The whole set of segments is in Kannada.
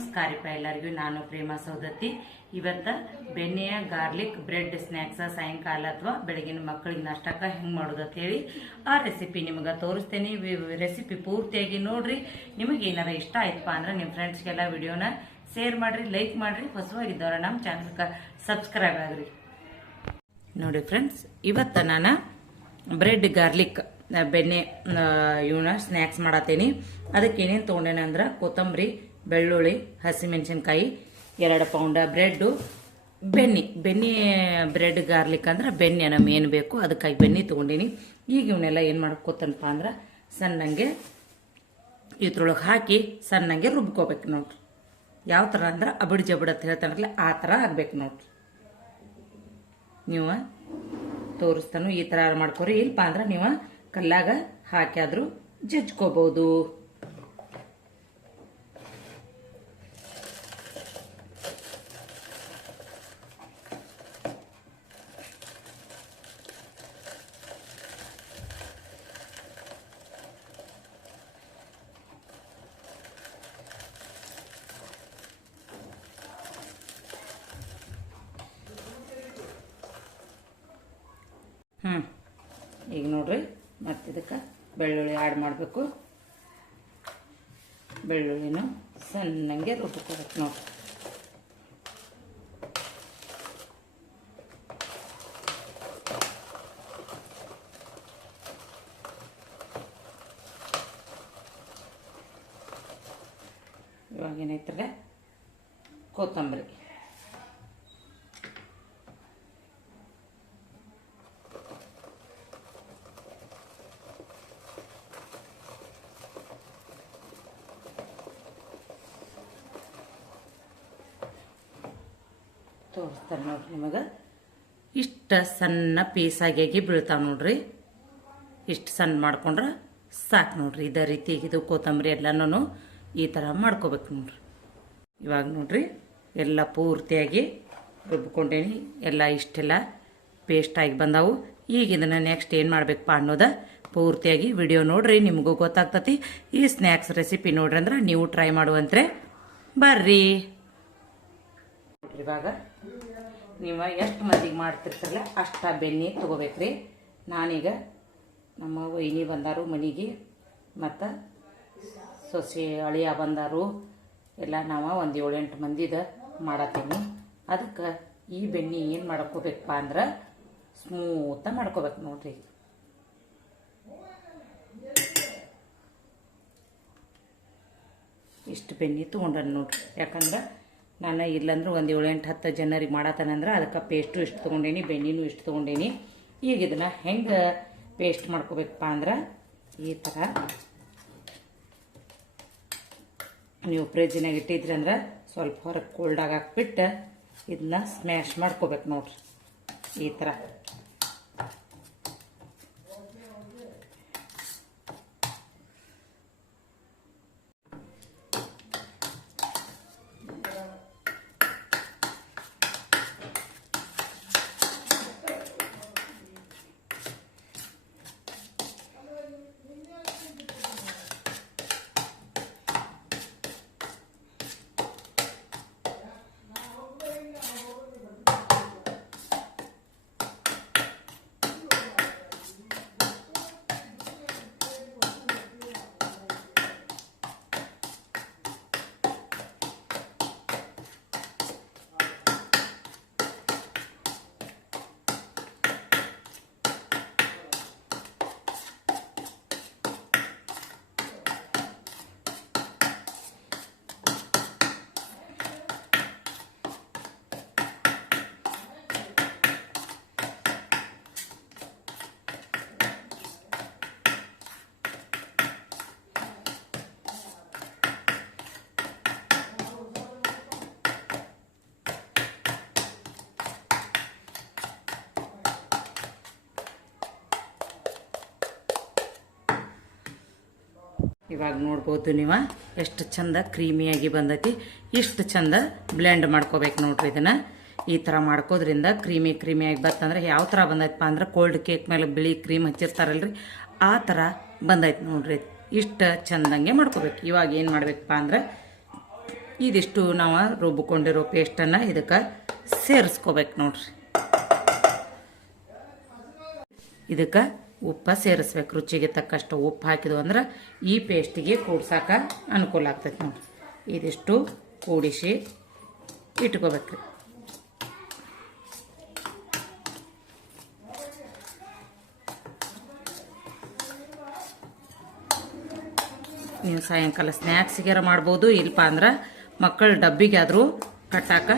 ನಮಸ್ಕಾರಪ್ಪ ಎಲ್ಲರಿಗೂ. ನಾನು ಪ್ರೇಮ ಸೌದತ್ತಿ ಇವತ್ತ ಬೆಣ್ಣೆಯ, ಗಾರ್ಲಿಕ್, ಬ್ರೆಡ್, ಸ್ನ್ಯಾಕ್ಸ, ಸಾಯಂಕಾಲ ಅಥವಾ ಬೆಳಗಿನ ಮಕ್ಕಳಿಗೆ ನಷ್ಟಕ್ಕೆ ಹೆಂಗೆ ಮಾಡೋದು ಅಂತೇಳಿ ಆ ರೆಸಿಪಿ ನಿಮಗೆ ತೋರಿಸ್ತೇನೆ. ರೆಸಿಪಿ ಪೂರ್ತಿಯಾಗಿ ನೋಡ್ರಿ. ನಿಮಗೆ ಏನಾರ ಇಷ್ಟ ಆಯ್ತಪ್ಪ ಅಂದ್ರೆ ನಿಮ್ಮ ಫ್ರೆಂಡ್ಸ್ಗೆಲ್ಲ ವಿಡಿಯೋನ ಶೇರ್ ಮಾಡ್ರಿ, ಲೈಕ್ ಮಾಡ್ರಿ. ಹೊಸವಾಗಿದ್ದವ್ರ ನಮ್ಮ ಚಾನಲ್ಗೆ ಸಬ್ಸ್ಕ್ರೈಬ್ ಆಗ್ರಿ. ನೋಡಿ ಫ್ರೆಂಡ್ಸ್, ಇವತ್ತ ನಾನು ಬ್ರೆಡ್, ಗಾರ್ಲಿಕ್, ಬೆಣ್ಣೆ ಇವನ್ನ ಸ್ನ್ಯಾಕ್ಸ್ ಮಾಡತ್ತೀನಿ. ಅದಕ್ಕೆ ಏನೇನು ತೊಗೊಂಡೇನೆ ಅಂದ್ರೆ ಕೊತ್ತಂಬರಿ ಬೆಳ್ಳುಳ್ಳಿ, ಹಸಿಮೆಣಸಿನ್ಕಾಯಿ, ಎರಡು ಪೌಂಡ ಬ್ರೆಡ್ಡು. ಬೆನ್ನಿ ಬೆನ್ನಿ ಬ್ರೆಡ್ ಗಾರ್ಲಿಕ್ ಅಂದ್ರೆ ಬೆಣ್ಣೆ ನಮ್ಮ ಏನು ಬೇಕು. ಅದಕ್ಕಾಗಿ ಬೆನ್ನಿ ತೊಗೊಂಡೀನಿ. ಈಗ ಇವನ್ನೆಲ್ಲ ಏನು ಮಾಡ್ಕೋತನಪ್ಪ ಅಂದ್ರೆ ಸಣ್ಣಂಗೆ ಇದ್ರೊಳಗೆ ಹಾಕಿ ಸಣ್ಣಂಗೆ ರುಬ್ಕೋಬೇಕು ನೋಡ್ರಿ. ಯಾವ ಥರ ಅಂದ್ರೆ ಅಬಿಡ್ ಜಬಡ್ ಅಂತ ಹೇಳ್ತಾನಲ್ಲ ಆ ಥರ ಆಗ್ಬೇಕು ನೋಡ್ರಿ. ನೀವು ತೋರಿಸ್ತಾನು ಈ ಥರ ಮಾಡ್ಕೊರಿ. ಇಲ್ಲಪ್ಪ ಅಂದ್ರೆ ನೀವು ಕಲ್ಲಾಗ ಹಾಕ್ಯಾದ್ರೂ ಜಜ್ಕೋಬಹುದು ಈಗ ನೋಡ್ರಿ ಮತ್ತೆ ಇದಕ್ಕೆ ಬೆಳ್ಳುಳ್ಳಿ ಆ್ಯಡ್ ಮಾಡಬೇಕು. ಬೆಳ್ಳುಳ್ಳಿನ ಸಣ್ಣಂಗೆ ರುಬ್ಕೋಬೇಕು ನೋಡ್ರಿ. ಇವಾಗ ಏನೈತ್ರೆ ಕೊತ್ತಂಬರಿ. ತೋರಿಸ್ತಾರೆ ನೋಡ್ರಿ ನಿಮಗೆ. ಇಷ್ಟು ಸಣ್ಣ ಪೀಸಾಗಿ ಬೀಳ್ತಾವೆ ನೋಡ್ರಿ. ಇಷ್ಟು ಸಣ್ಣ ಮಾಡ್ಕೊಂಡ್ರೆ ಸಾಕು ನೋಡ್ರಿ. ಇದೇ ರೀತಿ ಇದು ಕೊತ್ತಂಬರಿ ಎಲ್ಲನೂ ಈ ಥರ ಮಾಡ್ಕೋಬೇಕು ನೋಡ್ರಿ. ಇವಾಗ ನೋಡ್ರಿ ಎಲ್ಲ ಪೂರ್ತಿಯಾಗಿ ರುಬ್ಕೊಂಡೇನಿ. ಎಲ್ಲ ಇಷ್ಟೆಲ್ಲ ಪೇಸ್ಟಾಗಿ ಬಂದಾವು. ಈಗ ಇದನ್ನು ನೆಕ್ಸ್ಟ್ ಏನು ಮಾಡಬೇಕಪ್ಪ ಅನ್ನೋದು ಪೂರ್ತಿಯಾಗಿ ವಿಡಿಯೋ ನೋಡ್ರಿ. ನಿಮಗೂ ಗೊತ್ತಾಗ್ತತಿ. ಈ ಸ್ನ್ಯಾಕ್ಸ್ ರೆಸಿಪಿ ನೋಡ್ರಿ ಅಂದ್ರೆ ನೀವು ಟ್ರೈ ಮಾಡುವಂತ್ರೆ ಬರ್ರಿ. ಇವಾಗ ನೀವು ಎಷ್ಟು ಮಂದಿಗೆ ಮಾಡ್ತಿರ್ತಿರಲ್ಲ ಅಷ್ಟ ಬೆಣ್ಣೆ ತೊಗೋಬೇಕ್ರಿ. ನಾನೀಗ ನಮ್ಮ ವೈನಿ ಬಂದಾರು ಮನೆಗೆ, ಮತ್ತು ಸೊಸೆ ಅಳಿಯ ಬಂದಾರು. ಎಲ್ಲ ನಾವು ಒಂದು ಏಳೆಂಟು ಮಂದಿದ ಮಾಡತ್ತೀನಿ. ಅದಕ್ಕೆ ಈ ಬೆಣ್ಣೆ ಏನು ಮಾಡ್ಕೋಬೇಕಪ್ಪ ಅಂದ್ರೆ ಸ್ಮೂತ ಮಾಡ್ಕೋಬೇಕು ನೋಡ್ರಿ. ಇಷ್ಟು ಬೆಣ್ಣೆ ತೊಗೊಂಡನ್ ನೋಡ್ರಿ. ಯಾಕಂದ್ರೆ ನಾನು ಇಲ್ಲಂದ್ರೆ ಒಂದು ಏಳೆಂಟು ಹತ್ತು ಜನರಿಗೆ ಮಾಡತ್ತಾನಂದ್ರೆ ಅದಕ್ಕೆ ಪೇಸ್ಟು ಇಷ್ಟು ತೊಗೊಂಡೇನಿ, ಬೆಣ್ಣೆನೂ ಇಷ್ಟು ತೊಗೊಂಡೇನಿ. ಈಗ ಇದನ್ನು ಹೆಂಗೆ ಪೇಸ್ಟ್ ಮಾಡ್ಕೋಬೇಕಪ್ಪ ಅಂದ್ರೆ ಈ ಥರ ನೀವು ಫ್ರಿಜ್ನಾಗ ಇಟ್ಟಿದ್ರಿ ಅಂದ್ರೆ ಸ್ವಲ್ಪ ಹೊರಗೆ ಕೋಲ್ಡಾಗಿ ಹಾಕ್ಬಿಟ್ಟು ಇದನ್ನ ಸ್ಮ್ಯಾಶ್ ಮಾಡ್ಕೋಬೇಕು ನೋಡ್ರಿ. ಈ ಥರ ಇವಾಗ ನೋಡ್ಬೋದು ನೀವು. ಎಷ್ಟು ಚಂದ ಕ್ರೀಮಿಯಾಗಿ ಬಂದೈತಿ. ಇಷ್ಟು ಚಂದ ಬ್ಲೆಂಡ್ ಮಾಡ್ಕೋಬೇಕು ನೋಡ್ರಿ ಇದನ್ನ. ಈ ಥರ ಮಾಡ್ಕೋದ್ರಿಂದ ಕ್ರೀಮಿ ಕ್ರೀಮಿಯಾಗಿ ಬರ್ತಂದ್ರೆ ಯಾವ ಥರ ಬಂದೈತಪ್ಪ ಅಂದ್ರೆ ಕೋಲ್ಡ್ ಕೇಕ್ ಮೇಲೆ ಬಿಳಿ ಕ್ರೀಮ್ ಹಚ್ಚಿರ್ತಾರಲ್ರಿ, ಆ ಥರ ಬಂದೈತೆ ನೋಡ್ರಿ. ಇಷ್ಟು ಚಂದಂಗೆ ಮಾಡ್ಕೋಬೇಕು. ಇವಾಗ ಏನು ಮಾಡ್ಬೇಕಪ್ಪ ಅಂದ್ರೆ ಇದಿಷ್ಟು ನಾವು ರುಬ್ಬಿಕೊಂಡಿರೋ ಪೇಸ್ಟನ್ನು ಇದಕ್ಕೆ ಸೇರಿಸ್ಕೋಬೇಕು ನೋಡ್ರಿ. ಇದಕ್ಕೆ ಉಪ್ಪ ಸೇರಿಸ್ಬೇಕು. ರುಚಿಗೆ ತಕ್ಕಷ್ಟು ಉಪ್ಪು ಹಾಕಿದ್ವು ಅಂದ್ರೆ ಈ ಪೇಸ್ಟಿಗೆ ಕೂಡ್ಸಾಕ ಅನುಕೂಲ ಆಗ್ತೈತೆ ನೋಡಿ. ಇದಿಷ್ಟು ಕೂಡಿಸಿ ಇಟ್ಕೋಬೇಕ್ರಿ ನೀವು ಸಾಯಂಕಾಲ ಸ್ನ್ಯಾಕ್ಸಿಗಾರ ಮಾಡ್ಬೋದು ಇಲ್ಲಪ್ಪ ಅಂದ್ರೆ ಮಕ್ಕಳ ಡಬ್ಬಿಗೆ ಆದರೂ ಕಟ್ಟಾಕ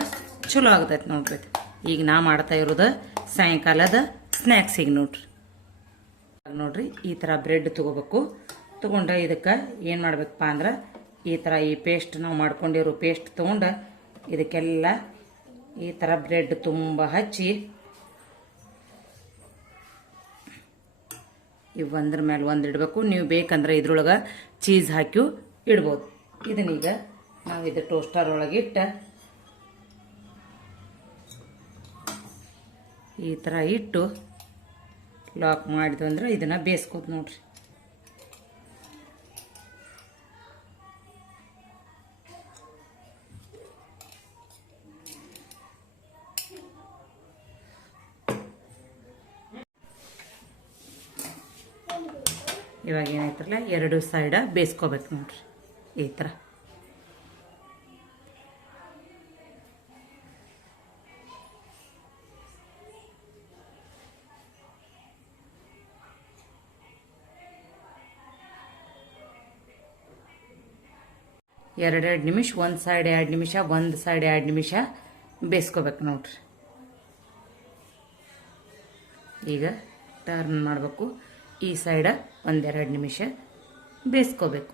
ಚಲೋ ಆಗ್ತೈತೆ ನೋಡ್ರಿ. ಈಗ ನಾ ಮಾಡ್ತಾ ಇರೋದು ಸಾಯಂಕಾಲದ ಸ್ನ್ಯಾಕ್ಸಿಗೆ ನೋಡ್ರಿ. ನೋಡ್ರಿ, ಈ ಥರ ಬ್ರೆಡ್ ತೊಗೋಬೇಕು. ತೊಗೊಂಡು ಇದಕ್ಕೆ ಏನು ಮಾಡ್ಬೇಕಪ್ಪ ಅಂದ್ರೆ, ಈ ಥರ ಈ ಪೇಸ್ಟ್ ನಾವು ಮಾಡ್ಕೊಂಡಿರೋ ಪೇಸ್ಟ್ ತೊಗೊಂಡು ಇದಕ್ಕೆಲ್ಲ ಈ ಥರ ಬ್ರೆಡ್ ತುಂಬ ಹಚ್ಚಿ, ಇವು ಒಂದ್ರ ಮೇಲೆ ಒಂದು ಇಡಬೇಕು. ನೀವು ಬೇಕಂದ್ರೆ ಇದ್ರೊಳಗೆ ಚೀಸ್ ಹಾಕಿ ಇಡ್ಬೋದು. ಇದನ್ನೀಗ ನಾವು ಇದು ಟೋಸ್ಟರ್ ಒಳಗೆ ಇಟ್ಟ, ಈ ಥರ ಇಟ್ಟು ಲಾಕ್ ಮಾಡಿದ್ವಿ ಅಂದ್ರೆ ಇದನ್ನು ಬೇಯಿಸ್ಕೋದು ನೋಡ್ರಿ. ಇವಾಗ ಏನಾಯ್ತಲ್ಲ ಎರಡು ಸೈಡ ಬೇಯಿಸ್ಕೋಬೇಕು ನೋಡ್ರಿ. ಈ ಥರ. ಎರಡೆರಡು ನಿಮಿಷ, ಒಂದು ಸೈಡ್ ಎರಡು ನಿಮಿಷ, ಒಂದು ಸೈಡ್ ಎರಡು ನಿಮಿಷ ಬೇಯಿಸ್ಕೋಬೇಕು ನೋಡ್ರಿ. ಈಗ ಟರ್ನ್ ಮಾಡಬೇಕು. ಈ ಸೈಡ ಒಂದೆರಡು ನಿಮಿಷ ಬೇಯಿಸ್ಕೋಬೇಕು.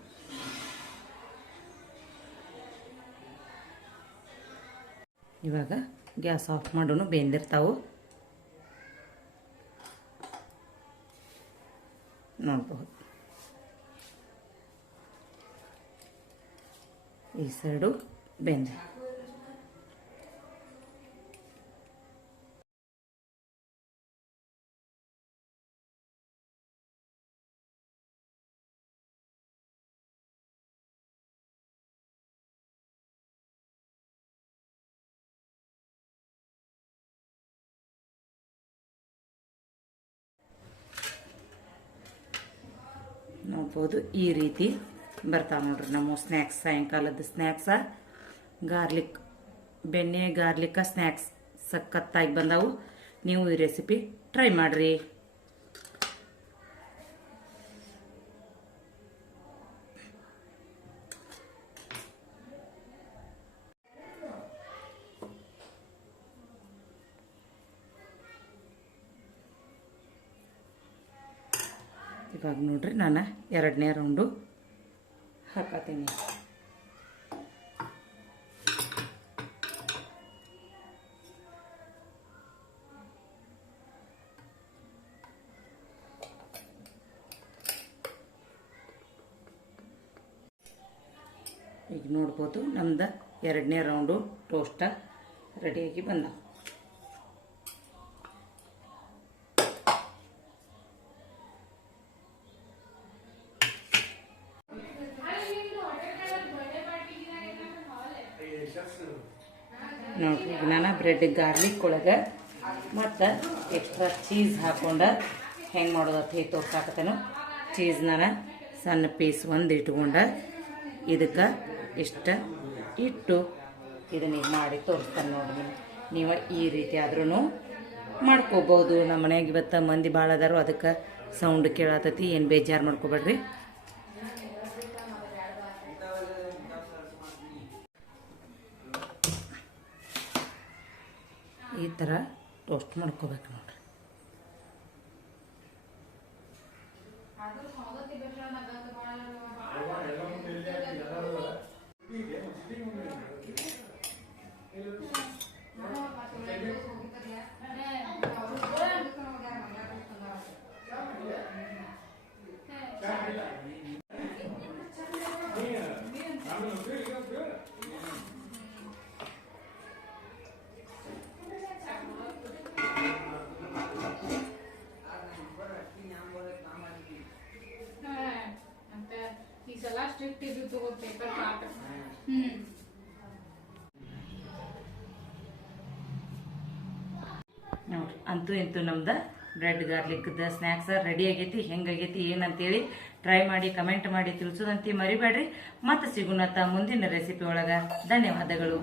ಇವಾಗ ಗ್ಯಾಸ್ ಆಫ್ ಮಾಡೋನು ಬೆಂದಿರ್ತಾವು. ನೋಡ್ಬಹುದು ಈ ಸೈಡು ಬೆಂದೆ ನೋಡ್ಬೋದು ಈ ರೀತಿ ಬರ್ತಾವೆ ನೋಡ್ರಿ ನಮ್ಮ ಸ್ನ್ಯಾಕ್ಸ್ ಸಾಯಂಕಾಲದ ಸ್ನ್ಯಾಕ್ಸ ಗಾರ್ಲಿಕ್ ಬೆಣ್ಣೆ ಗಾರ್ಲಿಕ್ಕ ಸ್ನ್ಯಾಕ್ಸ್ ಸಖತ್ತಾಗಿ ಬಂದವು. ನೀವು ಈ ರೆಸಿಪಿ ಟ್ರೈ ಮಾಡಿರಿ. ಇವಾಗ ನೋಡ್ರಿ ನಾನು ಎರಡನೇ ರೌಂಡು ಹಾಕತ್ತೀನಿ ಈಗ ನೋಡ್ಬೋದು ನಮ್ದು ಎರಡನೇ ರೌಂಡು ಟೋಸ್ಟ ರೆಡಿಯಾಗಿ ಬಂದ. ನೋಡ್ರಿ, ಈಗ ನಾನು ಬ್ರೆಡ್ ಗಾರ್ಲಿಕ್ ಒಳಗೆ ಮತ್ತು ಎಕ್ಸ್ಟ್ರಾ ಚೀಸ್ ಹಾಕೊಂಡ ಹೆಂಗೆ ಮಾಡೋದು ಅಂತ ಹೇಗೆ ತೋರ್ಸಾಕತ್ತೇನು. ಚೀಸ್ ನಾನು ಸಣ್ಣ ಪೀಸ್ ಒಂದು ಇಟ್ಕೊಂಡು ಇದಕ್ಕೆ ಇಷ್ಟ ಇಟ್ಟು ಇದನ್ನ ಈಗ ಮಾಡಿ ತೋರಿಸ್ತಾನೆ ನೋಡ್ರಿ. ನೀವು ಈ ರೀತಿ ಆದ್ರೂ ಮಾಡ್ಕೋಬೋದು ನಮ್ಮ ಮನೆಯಾಗ ಇವತ್ತು ಮಂದಿ ಭಾಳ ಅದಾರು, ಅದಕ್ಕೆ ಸೌಂಡ್ ಕೇಳಾತತಿ, ಏನು ಬೇಜಾರು ಮಾಡ್ಕೋಬೇಡ್ರಿ. ಈ ಥರ ಟೋಸ್ಟ್ ಮಾಡ್ಕೋಬೇಕು ನೋಡ್ರಿ. ಇದು ಪೇಪರ್ ನೋಡ್ರಿ, ಅಂತೂ ಇಂತೂ ನಮ್ದು ಬ್ರೆಡ್ ಗಾರ್ಲಿಕ್ದ ಸ್ನ್ಯಾಕ್ಸ ರೆಡಿ ಆಗೈತಿ ಹೆಂಗಾಗೈತಿ ಏನಂತೇಳಿ ಟ್ರೈ ಮಾಡಿ ಕಮೆಂಟ್ ಮಾಡಿ ತಿಳಿಸೋದಂತೆ ಮರಿಬೇಡ್ರಿ. ಮತ್ತೆ ಸಿಗುಣತ್ತ ಮುಂದಿನ ರೆಸಿಪಿ ಒಳಗೆ. ಧನ್ಯವಾದಗಳು.